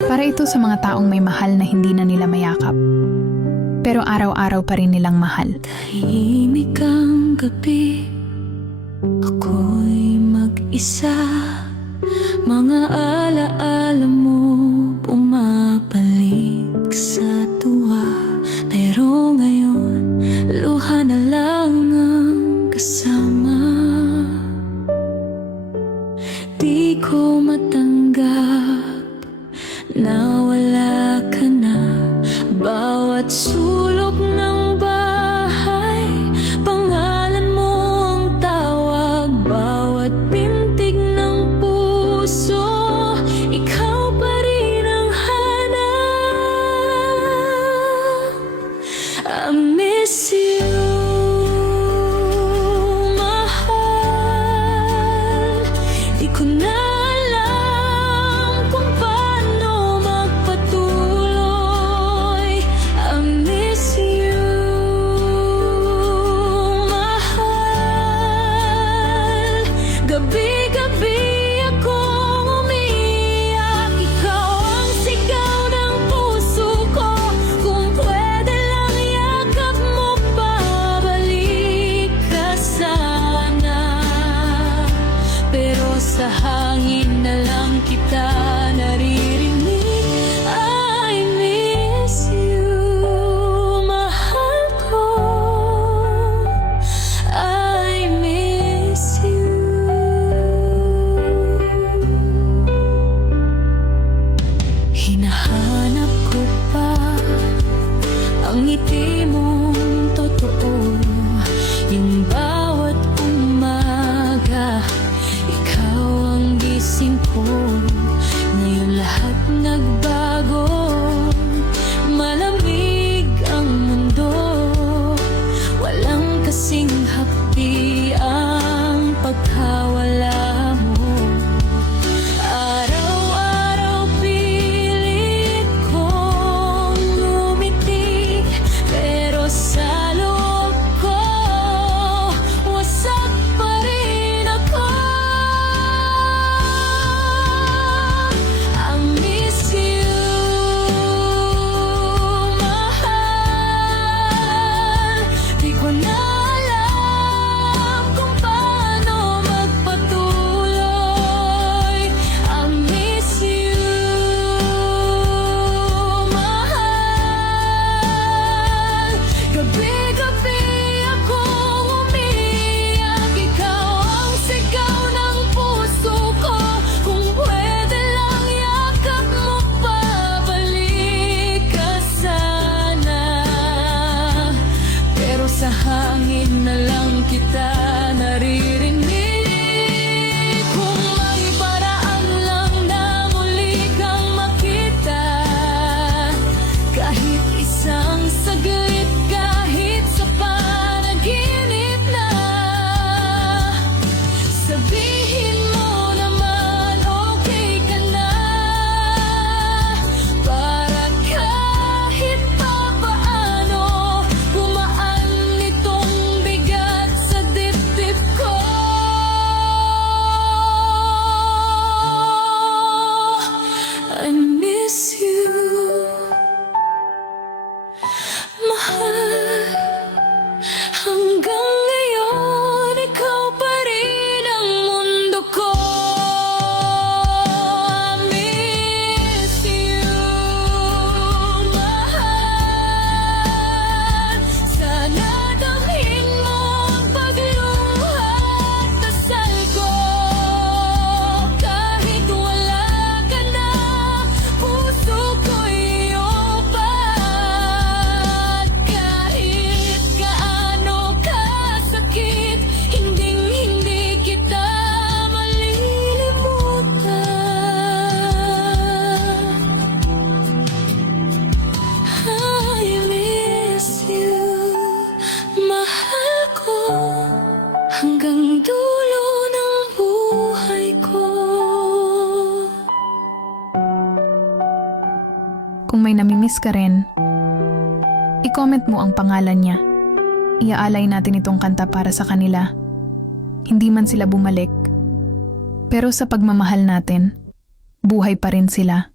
Para ito sa mga taong may mahal na hindi na nila mayakap, pero araw-araw pa rin nilang mahal. Tahimik ang gabi, ako'y mag-isa. Mga alaala mo bumabalik sa tuwa. Pero ngayon, luha na lang ang kasama. Di ko matanggap na wala ka na. Bawat sulok ng bahay, pangalan mo ang tawag. Bawat pintig ng puso, ikaw pa rin ang hanap. I miss you, mahal. Di ko na alam kung paano magpatuloy. I miss you, mahal. Gabi-gabi akong umiiyak. Ikaw ang sigaw ng puso ko. Kung pwede lang yakap mo, pabalik ka sana. Pero sa hangin na lang kita naririnig. I miss you, mahal ko. I miss you. Hinahanap ko pa ang ngiti mong totoo. Yung bawat umaga, ikaw ang gising ko. Ngayon lahat nagbago, malamig ang mundo. Walang kasing hapdi ang pagkawala mo. Araw-araw pilit kong lumiti, pero sa loob ko, wasak pa rin ako. I miss you, mahal. Di ko na alam kung paano magpatuloy. I miss you, mahal. Gabi-gabi akong umiiyak. Ikaw ang sigaw ng puso ko. Kung pwede lang yakap mo, pabalik ka sana. Pero sa hangin na lang kita naririnig. Kung may paraan lang na muli kang makita, kahit isang saglit, kahit sa panaginip na, sabihin mo naman okay ka na. Para kahit pa paano, gumaan nitong bigat sa dibdib ko. I miss you, mahal. Hanggang ngayon, ikaw pa rin ang mundo ko. I miss you, mahal. Sana damhin mo ang pagluha at dasal ko. Kahit wala ka na, puso ko'y iyong pa. At kahit gaano kasakit, hinding-hindi kita malilimutan. I miss you, mahal ko. Hanggang dulo ng buhay ko. Kung may namimiss ka rin, i-comment mo ang pangalan niya. Iaalay natin itong kanta para sa kanila. Hindi man sila bumalik, pero sa pagmamahal natin, buhay pa rin sila.